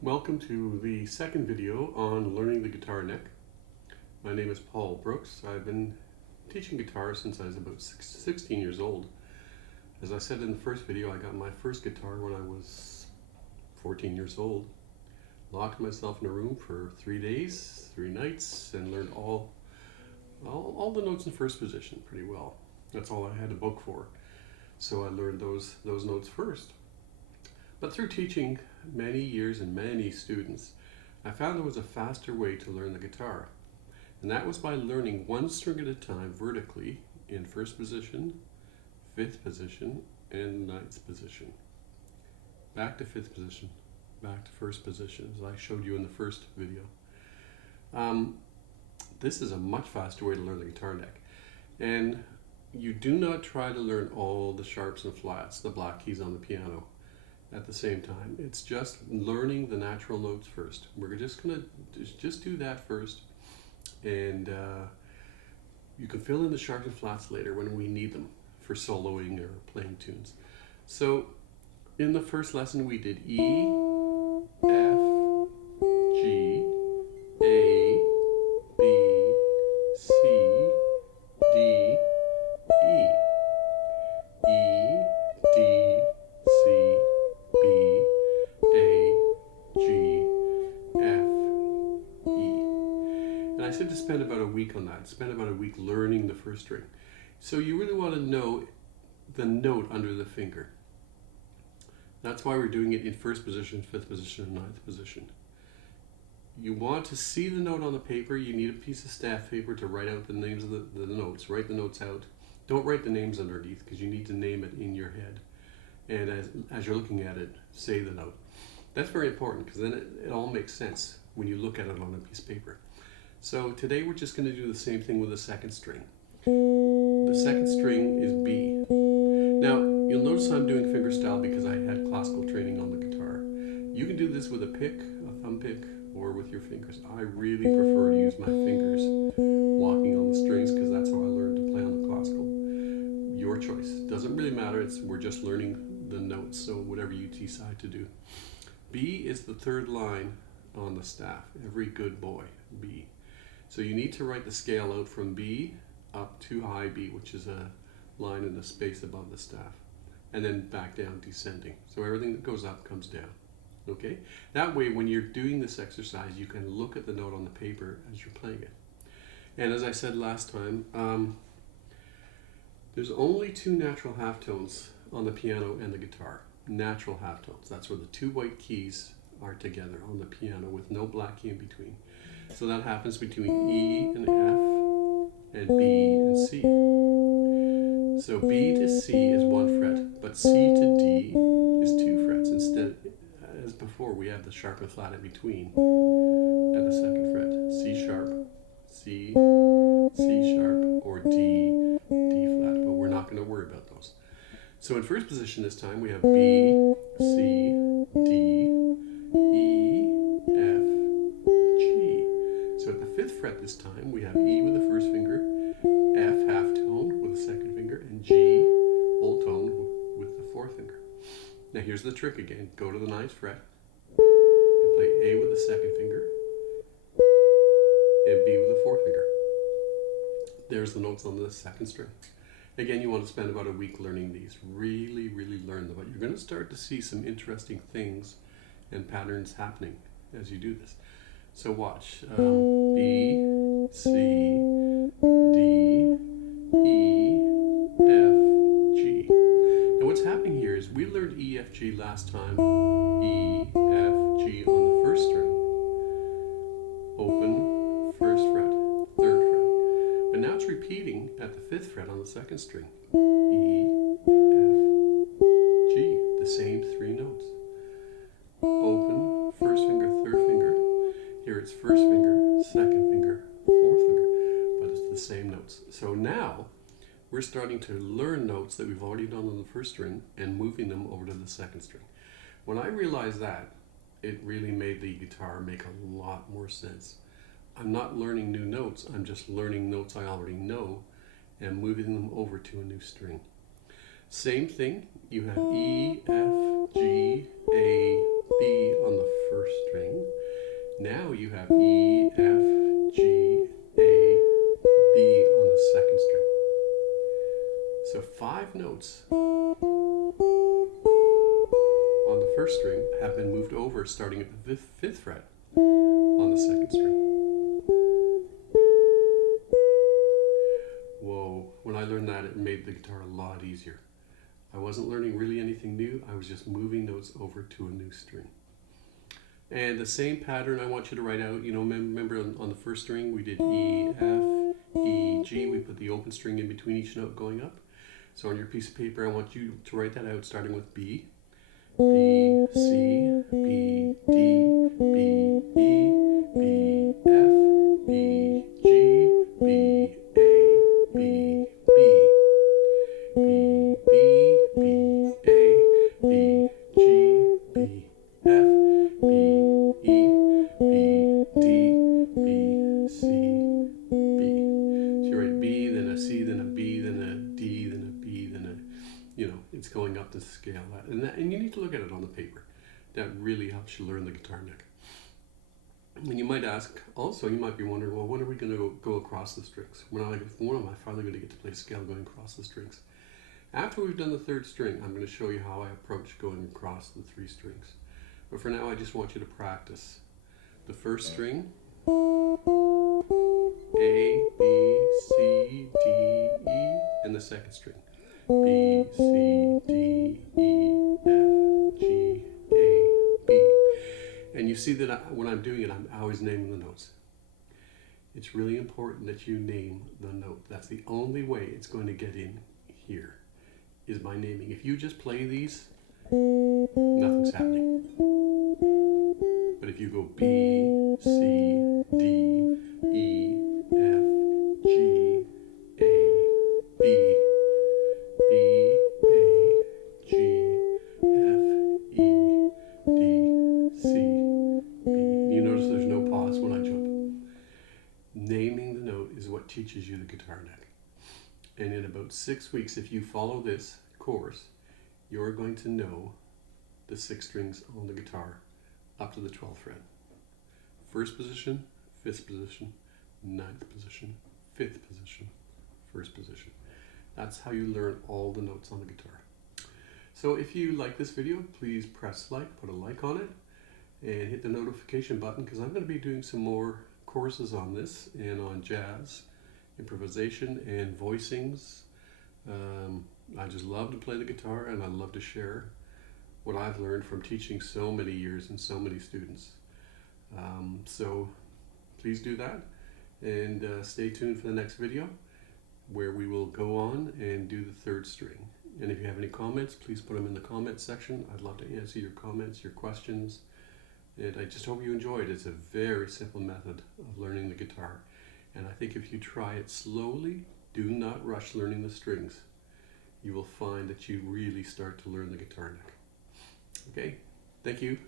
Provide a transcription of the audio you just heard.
Welcome to the second video on learning the guitar neck. My name is Paul Brooks. I've been teaching guitar since I was about 16 years old. As I said in the first video, I got my first guitar when I was 14 years old. Locked myself in a room for 3 days, 3 nights, and learned all the notes in first position pretty well. That's all I had a book for. So I learned those notes first. But through teaching many years and many students, I found there was a faster way to learn the guitar. And that was by learning one string at a time vertically in first position, fifth position, and ninth position. Back to fifth position, back to first position, as I showed you in the first video. This is a much faster way to learn the guitar neck. And you do not try to learn all the sharps and flats, the black keys on the piano, at the same time. It's just learning the natural notes first. We're just gonna just do that first, and you can fill in the sharps and flats later when we need them for soloing or playing tunes. So in the first lesson we did E, F, G, A, B, C, D, E. E, D, C, B, A, G, F, E. And I said to spend about a week on that. Spend about a week learning the first string. So you really want to know the note under the finger. That's why we're doing it in first position, fifth position, and ninth position. You want to see the note on the paper. You need a piece of staff paper to write out the names of the notes. Write the notes out. Don't write the names underneath because you need to name it in your head. And as you're looking at it, say the note. That's very important because then it all makes sense when you look at it on a piece of paper. So today we're just going to do the same thing with the second string. The second string is B. Now, you'll notice I'm doing fingerstyle because I had classical training on the guitar. You can do this with a pick, a thumb pick, or with your fingers. I really prefer to use my fingers walking on the strings because that's how I learned to play on the classical. Your choice. Doesn't really matter. We're just learning the notes, so whatever you decide to do. B is the third line on the staff. Every good boy, B. So you need to write the scale out from B up to high B, which is a line in the space above the staff, and then back down, descending. So everything that goes up comes down. Okay? That way, when you're doing this exercise, you can look at the note on the paper as you're playing it. And as I said last time, there's only 2 natural halftones on the piano and the guitar. Natural halftones. That's where the 2 white keys are together on the piano with no black key in between. So that happens between E and F and B and C. So B to C is 1 fret, but C to D is 2 frets. Instead, as before, we have the sharp and flat in between at the 2nd fret. C sharp, C, C sharp, or D, D flat, but we're not going to worry about those. So in first position this time, we have B, C, D, E, F, G. So at the 5th fret this time, we have E with the first finger, F half tone with the 2nd finger, and G whole tone with the 4th finger. Now here's the trick again. Go to the 9th fret and play A with the second finger and B with the fourth finger. There's the notes on the second string. Again, you want to spend about a week learning these. Really, really learn them. But you're going to start to see some interesting things and patterns happening as you do this. So watch. B, C, D, E, F, G. Now what's happening here is we learned E, F, G last time. E, F, G on the first string. Open, first fret, third fret. But now it's repeating at the fifth fret on the second string. E, F, G, the same three notes. Open, first finger, third finger. Here it's first finger, second finger, fourth finger, but it's the same notes. So now we're starting to learn notes that we've already done on the first string and moving them over to the second string. When I realized that, it really made the guitar make a lot more sense. I'm not learning new notes, I'm just learning notes I already know and moving them over to a new string. Same thing, you have E, F, G, A, B on the first string. Now you have E, F, G, A, B on the second string. So 5 notes on the first string have been moved over starting at the fifth fret on the second string. Whoa, when I learned that, it made the guitar a lot easier. I wasn't learning really anything new, I was just moving notes over to a new string. And the same pattern I want you to write out, you know, remember on the first string we did E, F, E, G, we put the open string in between each note going up. So on your piece of paper I want you to write that out starting with B, B, C, B, D, B, E, B, F, B, G, B, A, B, B, B, B, B, A, B, G, B, F, B, E, B, D, B, C, B. So you write B, then a C, then a B, then a D, then a B, then a, you know, it's going up the scale. And you need to look at it on the paper. That really helps you learn the guitar neck. And you might ask, also, you might be wondering, well, when are we going to go across the strings? When am I finally going to get to play scale going across the strings? After we've done the third string, I'm going to show you how I approach going across the 3 strings. But for now, I just want you to practice. The first string, A, B, C, D, E, and the second string, B, C, D, E, F, G, A, B. And you see that when I'm doing it, I'm always naming the notes. It's really important that you name the note. That's the only way it's going to get in here, is by naming. If you just play these, nothing's happening. But if you go B, C, D, E, F, G, A, B, B, A, G, F, E, D, C, B. You notice there's no pause when I jump. Naming the note is what teaches you the guitar neck. And in about 6 weeks, if you follow this course, you're going to know the 6 strings on the guitar up to the 12th fret. First position, 5th position, 9th position, 5th position, 1st position. That's how you learn all the notes on the guitar. So if you like this video, please press like, put a like on it, and hit the notification button, because I'm going to be doing some more courses on this and on jazz, improvisation, and voicings. I just love to play the guitar, and I love to share what I've learned from teaching so many years and so many students. So please do that, and stay tuned for the next video where we will go on and do the 3rd string. And if you have any comments, please put them in the comments section. I'd love to answer your comments, your questions, and I just hope you enjoy it. It's a very simple method of learning the guitar, and I think if you try it slowly, do not rush learning the strings, you will find that you really start to learn the guitar neck. Okay, thank you.